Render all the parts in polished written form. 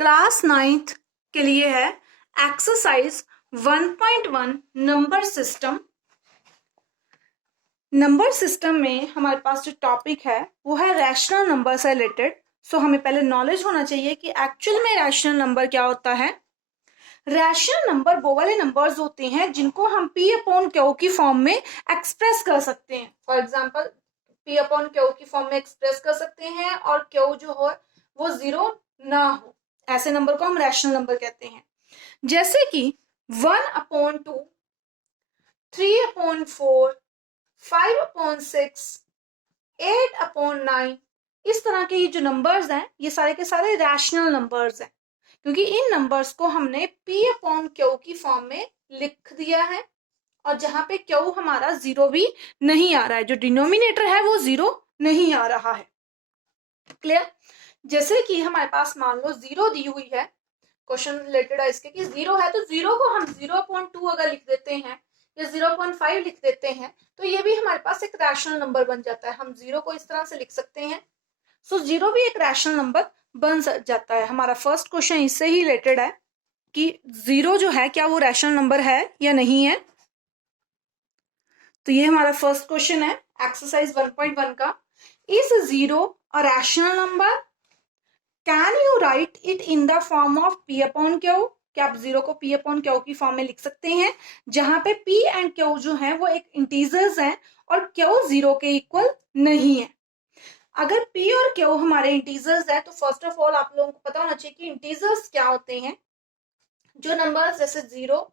Class 9th के लिए है exercise 1.1 number system. Number system में हमारे पास जो टॉपिक है वो है रैशनल नंबर से रिलेटेड। सो हमें पहले नॉलेज होना चाहिए कि एक्चुअल में रैशनल नंबर क्या होता है। रैशनल नंबर वो वाले नंबर्स होते हैं जिनको हम पी अपॉन क्यू की फॉर्म में एक्सप्रेस कर सकते हैं। For example P upon Q की फॉर्म में एक्सप्रेस कर सकते हैं और क्यू जो हो वो जीरो ना हो, ऐसे नंबर को हम रैशनल नंबर कहते हैं। जैसे कि 1/2, 3/4, 5/6, 8/9, इस तरह के ये जो नंबर्स हैं ये सारे के सारे रैशनल नंबर्स हैं, क्योंकि इन नंबर्स को हमने पी अपॉन क्यू की फॉर्म में लिख दिया है और जहां पे क्यू हमारा जीरो भी नहीं आ रहा है, जो डिनोमिनेटर है वो जीरो नहीं आ रहा है। क्लियर? जैसे कि हमारे पास मान लो जीरो दी हुई है, क्वेश्चन रिलेटेड है इसके कि जीरो है, तो जीरो को हम 0.2 अगर लिख देते हैं या 0.5 लिख देते हैं तो ये भी हमारे पास एक रैशनल नंबर बन जाता है। हम जीरो को इस तरह से लिख सकते हैं। सो जीरो भी एक रैशनल नंबर बन जाता है। हमारा फर्स्ट क्वेश्चन इससे ही रिलेटेड है कि जीरो जो है क्या वो रैशनल नंबर है या नहीं है। तो ये हमारा फर्स्ट क्वेश्चन है एक्सरसाइज 1.1 का। Is zero a rational number? Can you right it in the form of P upon Q? क्या आप जीरो को पी अपॉन क्यू की फॉर्म में लिख सकते हैं, जहां पे पी एंड क्यू जो है वो एक इंटीजर्स हैं और क्यू जीरो के इक्वल नहीं है। अगर पी और क्यू हमारे इंटीजर्स है तो फर्स्ट ऑफ ऑल आप लोगों को पता होना चाहिए कि इंटीजर्स क्या होते हैं। जो नंबर्स जैसे 0,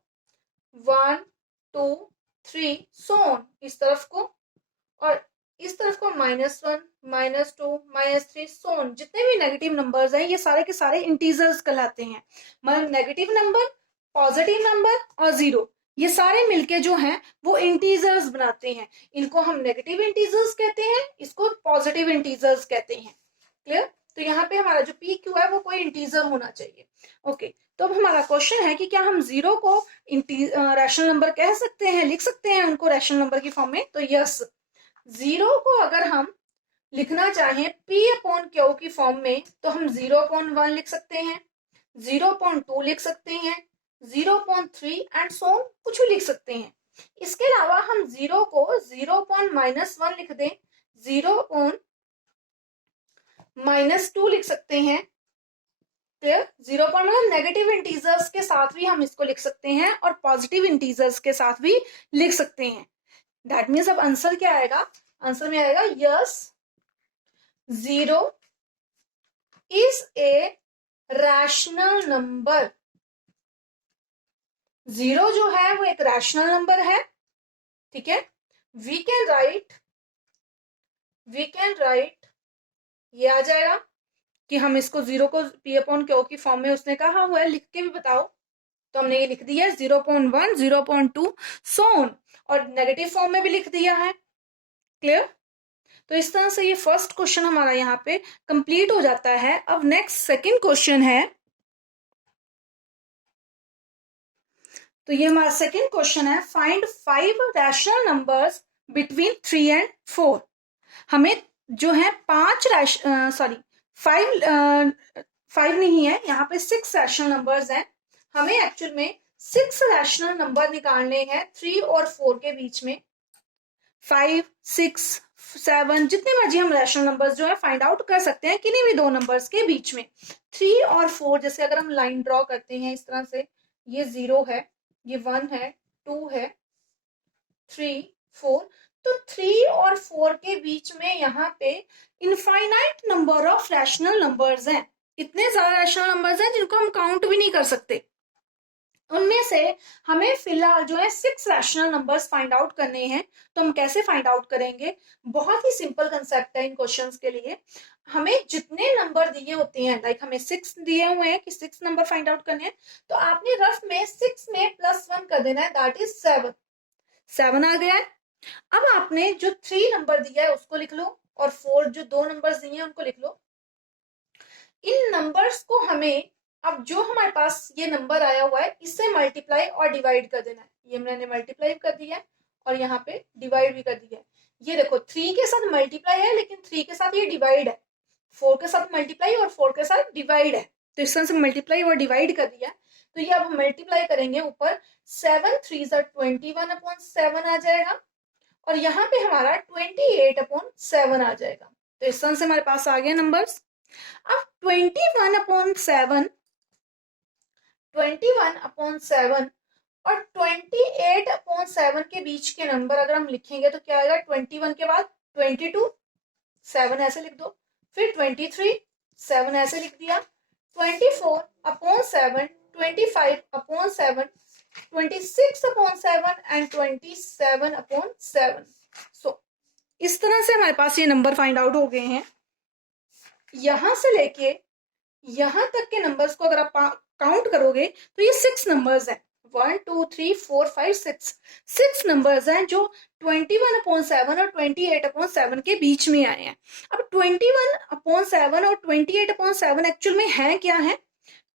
1, 2, 3 सो ऑन इस तरफ को, और इस तरफ को -1, -2, -3 सो ऑन, जितने भी नेगेटिव नंबर्स हैं ये सारे के सारे इंटीजर्स कहलाते हैं। मतलब नेगेटिव नंबर, पॉजिटिव नंबर और जीरो ये सारे मिलके जो हैं वो इंटीजर्स बनाते हैं। इनको हम नेगेटिव इंटीजर्स कहते हैं, इसको पॉजिटिव इंटीजर्स कहते हैं। क्लियर? तो यहाँ पे हमारा जो पी क्यू है वो कोई इंटीजर होना चाहिए। ओके, तो अब हमारा क्वेश्चन है कि क्या हम जीरो को रैशनल नंबर कह सकते हैं, लिख सकते हैं उनको रैशनल नंबर की फॉर्म में? तो यस, जीरो को अगर हम लिखना चाहें पी अपॉन क्यू की फॉर्म में तो हम 0.1 लिख सकते हैं, 0.2 लिख सकते हैं, 0.3 एंड सो ऑन कुछ भी लिख सकते हैं। इसके अलावा हम जीरो को 0.-1 लिख दें, 0.-2 लिख सकते हैं। क्लियर? 0.1 नेगेटिव इंटीजर्स के साथ भी हम इसको लिख सकते हैं और पॉजिटिव इंटीजर्स के साथ भी लिख सकते हैं। दैट मीन्स अब आंसर क्या आएगा? आंसर में आएगा yes, zero is a rational number. Zero जो है वो एक रैशनल नंबर है। ठीक है, वी कैन राइट ये आ जाएगा कि हम इसको जीरो को पी अपॉन क्यू की फॉर्म में उसने कहा हुआ है, लिख के भी बताओ, तो हमने ये लिख दिया है 0.1, 0.2 सो ऑन, और नेगेटिव फॉर्म में भी लिख दिया है। क्लियर? तो इस तरह से ये फर्स्ट क्वेश्चन हमारा यहाँ पे कंप्लीट हो जाता है। अब नेक्स्ट सेकंड क्वेश्चन है, तो ये हमारा सेकंड क्वेश्चन है, find 5 rational numbers between 3 and 4। हमें जो है 5 नहीं है यहाँ पे, 6 रैशनल नंबर्स हैं। हमें एक्चुअल में 6 रैशनल नंबर निकालने हैं 3 और 4 के बीच में। 5, 6, 7 जितने मर्जी हम रैशनल नंबर्स जो है फाइंड आउट कर सकते हैं किन्हीं भी दो नंबर्स के बीच में। 3 और 4 जैसे अगर हम लाइन ड्रॉ करते हैं इस तरह से, ये 0 है, ये 1 है, 2 है, 3, 4, तो 3 और 4 के बीच में यहाँ पे infinite number of rational numbers हैं। इतने ज्यादा रैशनल नंबर्स हैं जिनको हम काउंट भी नहीं कर सकते। उनमें से हमें फिलहाल जो है 6 रैशनल नंबर्स फाइंड आउट करने हैं। तो हम कैसे फाइंड आउट करेंगे? बहुत ही सिंपल कंसेप्ट है इन क्वेश्चंस के लिए। हमें जितने नंबर दिए होते हैं, लाइक हमें 6 दिए हुए हैं कि 6 नंबर फाइंड आउट करने हैं, तो आपने रफ में 6 में +1 कर देना है, दैट इज 7। 7 आ गया है। अब आपने जो 3 नंबर दिया है उसको लिख लो और 4 जो 2 नंबर्स दिए हैं उनको लिख लो। इन नंबर्स को हमें अब जो हमारे पास ये नंबर आया हुआ है इससे मल्टीप्लाई और डिवाइड कर देना है। ये मैंने मल्टीप्लाई कर दिया है और यहाँ पे डिवाइड भी कर दिया है। ये देखो 3 के साथ मल्टीप्लाई है लेकिन 3 के साथ ये डिवाइड है, 4 के साथ मल्टीप्लाई और 4 के साथ डिवाइड है। तो इस तरह से मल्टीप्लाई और डिवाइड कर दिया। तो ये अब हम मल्टीप्लाई करेंगे, ऊपर 7 3 21/7 आ जाएगा और यहाँ पे हमारा 28/7 आ जाएगा। तो इस तरह से हमारे पास आ गए नंबर्स। अब 21/7 और 28/7 के बीच के नंबर अगर हम लिखेंगे तो क्या आएगा, 21 के बाद 22, 7 ऐसे लिख दो, फिर 23, 7 ऐसे लिख दिया, 24/7, 25/7, 26/7 एंड 27/7। सो इस तरह से हमारे पास ये नंबर फाइंड आउट हो गए हैं। यहां से लेके यहां तक के नंबर्स को अगर आप काउंट करोगे तो ये 6 नंबर्स हैं, 1 2 3 4 5 6 नंबर्स हैं जो 21/7 और 28/7 के बीच में आए हैं। अब 21/7 और 28/7 एक्चुअल में है क्या है?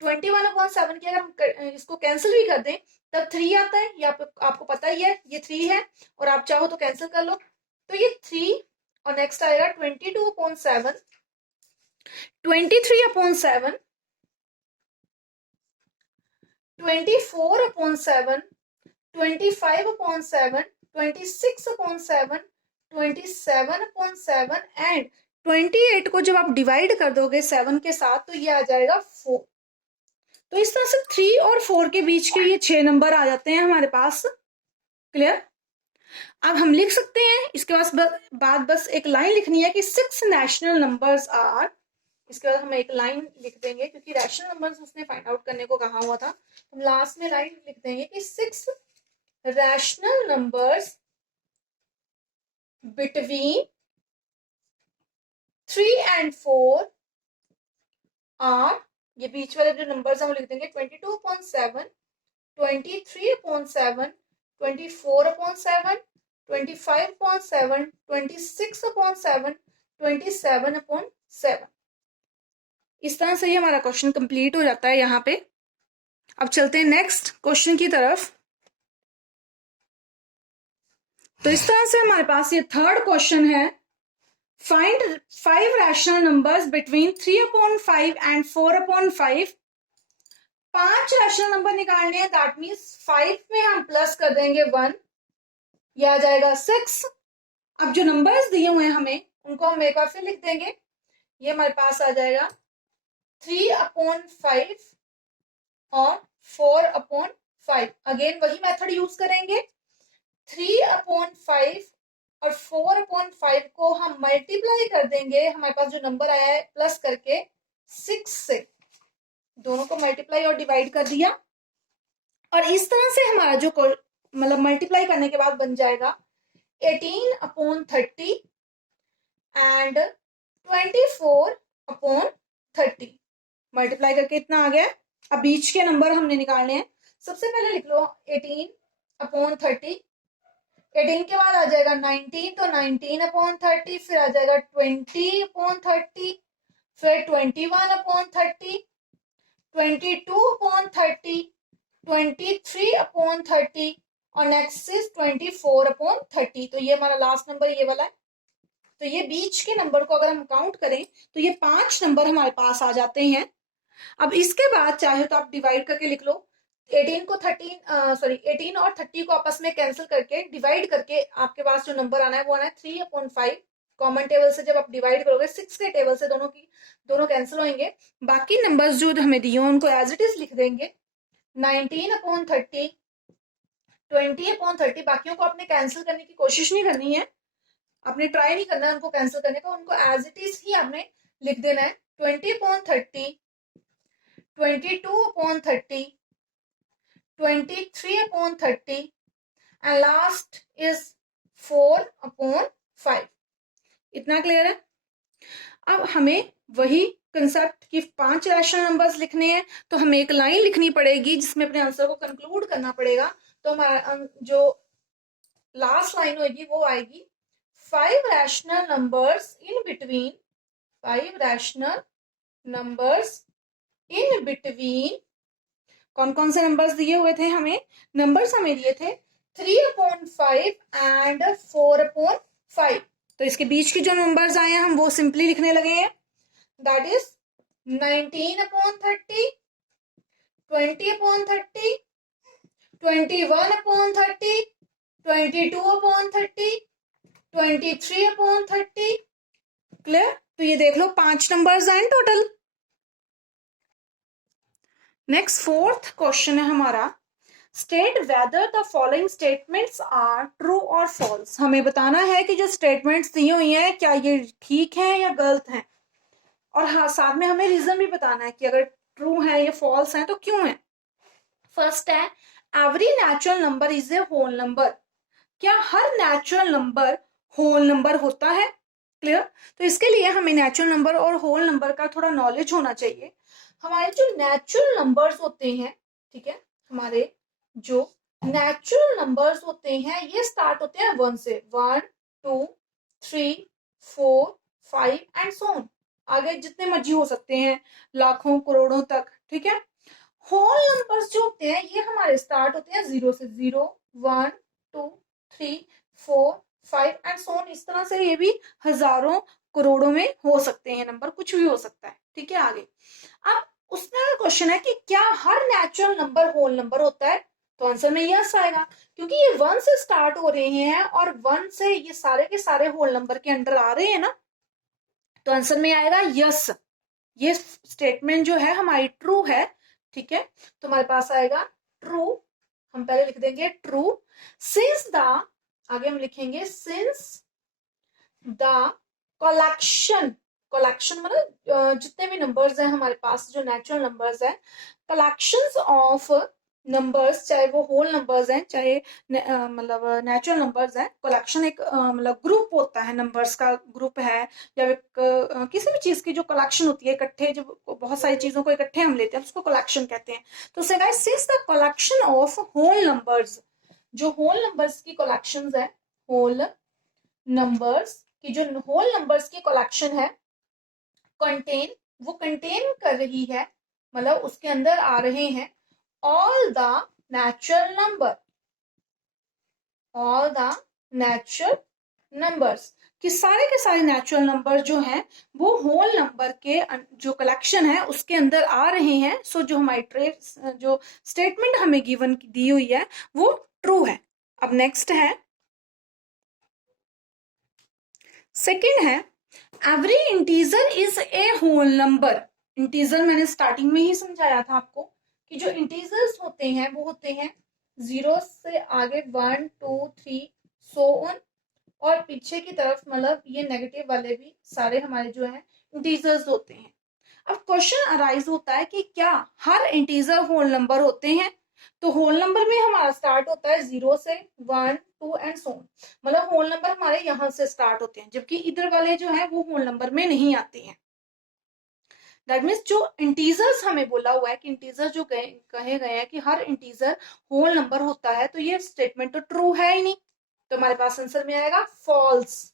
21/7 की अगर हम इसको कैंसिल भी कर दें तब 3 आता है, ये आपको पता ही है, ये 3 है और आप चाहो तो कैंसिल कर लो, तो ये 3 और नेक्स्ट आएगा 22/7, 23/7, 24/7, 25/7, 26/7, 27/7 एंड 28 को जब आप डिवाइड कर दोगे 7 के साथ तो ये आ जाएगा 4। तो इस तरह से 3 और 4 के बीच के ये 6 नंबर आ जाते हैं हमारे पास। क्लियर? अब हम लिख सकते हैं इसके बाद बस एक लाइन लिखनी है कि 6 नेशनल नंबर्स आर। इसके बाद हम एक लाइन लिख देंगे क्योंकि रैशनल नंबर्स उसने फाइंड आउट करने को कहा हुआ था, हम लास्ट में लाइन लिख देंगे कि 6 rational numbers between 3 and 4 are, ये बीच वाले जो नंबर्स हम लिख देंगे 22/7, 23/7, 24/7, 25/7, 26/7, 27/7। इस तरह से ही हमारा क्वेश्चन कंप्लीट हो जाता है यहाँ पे। अब चलते हैं नेक्स्ट क्वेश्चन की तरफ। तो इस तरह से हमारे पास ये थर्ड क्वेश्चन है, find 5 rational numbers between 3/5 and 4/5। 5 rational number निकालने हैं, दैट मीन्स 5 में हम प्लस कर देंगे 1, ये आ जाएगा 6। अब जो नंबर्स दिए हुए हैं हमें उनको हम एक बार फिर लिख देंगे, ये हमारे पास आ जाएगा 3/5 और 4/5। अगेन वही मेथड यूज करेंगे, 3/5 और 4/5 को हम मल्टीप्लाई कर देंगे, हमारे पास जो नंबर आया है प्लस करके 6 से, दोनों को मल्टीप्लाई और डिवाइड कर दिया और इस तरह से हमारा जो मतलब मल्टीप्लाई करने के बाद बन जाएगा 18/30 एंड 24/30। मल्टीप्लाई करके इतना आ गया। अब बीच के नंबर हमने निकालने हैं। सबसे पहले लिख लो 18/30, 18 के बाद आ जाएगा 19, तो 19/30, फिर आ जाएगा 20/30, फिर 21/30, 22/30, 23/30 और नेक्स्ट इज 24/30। तो ये हमारा लास्ट नंबर ये वाला है। तो ये बीच के नंबर को अगर हम काउंट करें तो ये 5 नंबर हमारे पास आ जाते हैं। अब इसके बाद चाहे तो आप डिवाइड करके लिख लो, 18 और 30 को आपस में कैंसिल करके डिवाइड करके आपके पास जो नंबर आना है वो आना है 3/5। कॉमन टेबल से जब आप डिवाइड करोगे 6 के टेबल से दोनों कैंसिल होंगे। बाकी नंबर्स जो हमें दिए हैं उनको एज इट इज लिख देंगे, 19/30, 20/30। बाकियों को आपने कैंसिल करने की कोशिश नहीं करनी है, आपने ट्राई नहीं करना है उनको कैंसिल करने का, उनको एज इट इज ही आपने लिख देना है। 20/30, 22/30, 23/30 एंड लास्ट इज 4/5। इतना क्लियर है? अब हमें वही कंसेप्ट कि 5 रैशनल नंबर्स लिखने हैं तो हमें एक लाइन लिखनी पड़ेगी जिसमें अपने आंसर को कंक्लूड करना पड़ेगा। तो हमारा जो लास्ट लाइन होगी वो आएगी 5 rational numbers in between, 5 rational numbers in between. कौन कौन से नंबर्स दिए हुए थे हमें? नंबर्स हमें दिए थे 3/5 एंड 4/5। तो इसके बीच के जो नंबर्स आए हैं हम वो सिंपली लिखने लगे हैं, दैट इज 19/30, 20/30, 21/30, 22/30, 23/30। क्लियर? तो ये देख लो 5 नंबर्स आए टोटल। नेक्स्ट फोर्थ क्वेश्चन है हमारा, state whether the following statements are true और फॉल्स। हमें बताना है कि जो स्टेटमेंट्स दी हुई हैं क्या ये ठीक हैं या गलत हैं, और हाँ साथ में हमें रीजन भी बताना है कि अगर ट्रू है या फॉल्स है तो क्यों है। फर्स्ट है, every natural number is a whole number. क्या हर नेचुरल नंबर होल नंबर होता है? क्लियर? तो इसके लिए हमें नेचुरल नंबर और होल नंबर का थोड़ा नॉलेज होना चाहिए। हमारे जो नेचुरल नंबर्स होते हैं, ठीक है, हमारे जो नेचुरल नंबर्स होते हैं ये स्टार्ट होते हैं 1 से, 1 2 3 4 5 एंड सो ऑन, आगे जितने मर्जी हो सकते हैं, लाखों करोड़ों तक, ठीक है। होल नंबर्स जो होते हैं ये हमारे स्टार्ट होते हैं 0 से, 0 1 2 3 4 5 एंड सो ऑन। इस तरह से ये भी हजारों करोड़ों में हो सकते हैं नंबर, कुछ भी हो सकता है, ठीक है। आगे अब उसमें क्वेश्चन है कि क्या हर नेचुरल नंबर होल नंबर होता है? तो आंसर में यस आएगा, क्योंकि ये 1 से स्टार्ट हो रहे हैं और 1 से ये सारे के सारे होल नंबर के अंडर आ रहे हैं ना, तो आंसर में आएगा यस। ये स्टेटमेंट जो है हमारी ट्रू है, ठीक है। तो हमारे पास आएगा ट्रू, हम पहले लिख देंगे ट्रू। सिंस द, आगे हम लिखेंगे सिंस द कलेक्शन, कलेक्शन मतलब जितने भी नंबर्स हैं हमारे पास जो नेचुरल नंबर्स हैं, कलेक्शंस ऑफ नंबर्स, चाहे वो होल नंबर्स हैं चाहे मतलब नेचुरल नंबर्स हैं, कलेक्शन एक मतलब ग्रुप होता है, नंबर्स का ग्रुप है, या किसी भी चीज की जो कलेक्शन होती है, इकट्ठे जब बहुत सारी चीजों को इकट्ठे हम लेते हैं तो उसको कलेक्शन कहते हैं। तो so guys since the collection of whole numbers, जो होल नंबर्स की कलेक्शंस है, होल नंबर्स की जो होल नंबर्स की कलेक्शन है, कंटेन, वो कंटेन कर रही है, मतलब उसके अंदर आ रहे हैं all the natural number, all the natural numbers, कि सारे के सारे नेचुरल नंबर जो हैं वो होल नंबर के जो कलेक्शन है उसके अंदर आ रहे हैं। सो जो हमारी ट्रेस जो स्टेटमेंट हमें गिवन दी हुई है वो ट्रू है। अब नेक्स्ट है, सेकंड है, every integer is a whole number. Integer मैंने स्टार्टिंग में ही समझाया था आपको कि जो इंटीजर्स होते हैं वो होते हैं 0 से आगे 1 2 3 सो ऑन, और पीछे की तरफ मतलब ये नेगेटिव वाले भी सारे हमारे जो है इंटीजर्स होते हैं। अब क्वेश्चन अराइज होता है कि क्या हर इंटीजर होल नंबर होते हैं? तो होल नंबर में हमारा स्टार्ट होता है 0 से, 1 2 एंड सो ऑन, मतलब होल नंबर हमारे यहां से स्टार्ट होते हैं, जबकि इधर वाले जो है वो होल नंबर में नहीं आते हैं। दैट मीन्स जो इंटीजर्स हमें बोला हुआ है कि इंटीजर जो कहे गए हैं कि हर इंटीजर होल नंबर होता है, तो ये स्टेटमेंट तो ट्रू है ही नहीं, तो हमारे पास आंसर में आएगा फॉल्स,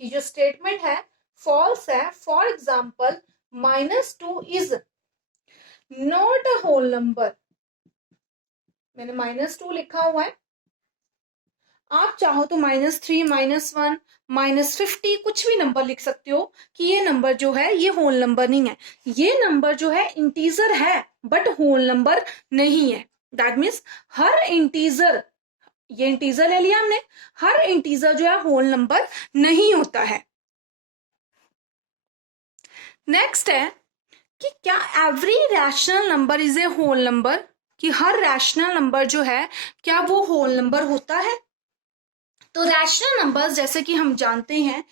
कि जो स्टेटमेंट है फॉल्स है। For example -2 is not a whole number, मैंने -2 लिखा हुआ है, आप चाहो तो -3 -1 -50 कुछ भी नंबर लिख सकते हो कि ये नंबर जो है ये होल नंबर नहीं है, ये नंबर जो है इंटीजर है बट होल नंबर नहीं है। दैट मीन्स हर इंटीजर, ये इंटीजर ले लिया हमने, हर इंटीजर जो है होल नंबर नहीं होता है। नेक्स्ट है कि क्या every rational number is a whole number, कि हर रैशनल नंबर जो है क्या वो होल नंबर होता है? तो रैशनल नंबर्स जैसे कि हम जानते हैं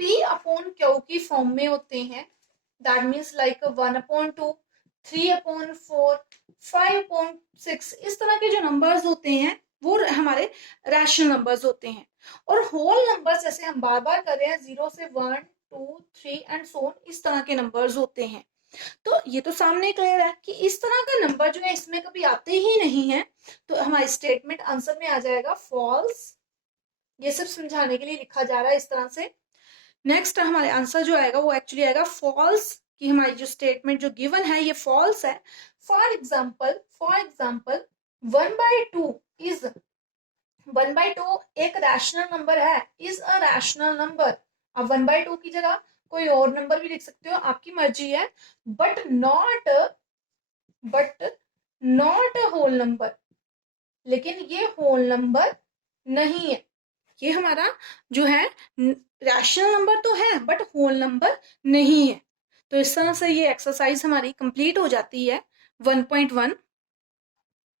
P/Q की फॉर्म में होते हैं, दैट मीन्स लाइक 1/2 3/4 5/6, इस तरह के जो नंबर्स होते हैं वो हमारे रैशनल नंबर्स होते हैं। और होल नंबर्स जैसे हम बार बार कर रहे हैं 0 से 1 2 3 एंड सो ऑन, इस तरह के नंबर्स होते हैं। तो ये तो सामने क्लियर है कि इस तरह का नंबर जो है इसमें कभी आते ही नहीं है, तो हमारी स्टेटमेंट आंसर में आ जाएगा फॉल्स। ये सब समझाने के लिए लिखा जा रहा है इस तरह से। नेक्स्ट हमारे आंसर जो आएगा वो एक्चुअली आएगा फॉल्स, कि हमारी जो स्टेटमेंट जो गिवन है ये फॉल्स है। फॉर एग्जाम्पल 1/2 इज, 1/2 एक रैशनल नंबर है, इज अ रैशनल नंबर। अब 1/2 की जगह कोई और नंबर भी लिख सकते हो, आपकी मर्जी है, but not a whole number. लेकिन ये होल नंबर नहीं है, ये हमारा जो है रैशनल नंबर तो है बट होल नंबर नहीं है। तो इस तरह से ये एक्सरसाइज हमारी कंप्लीट हो जाती है 1.1।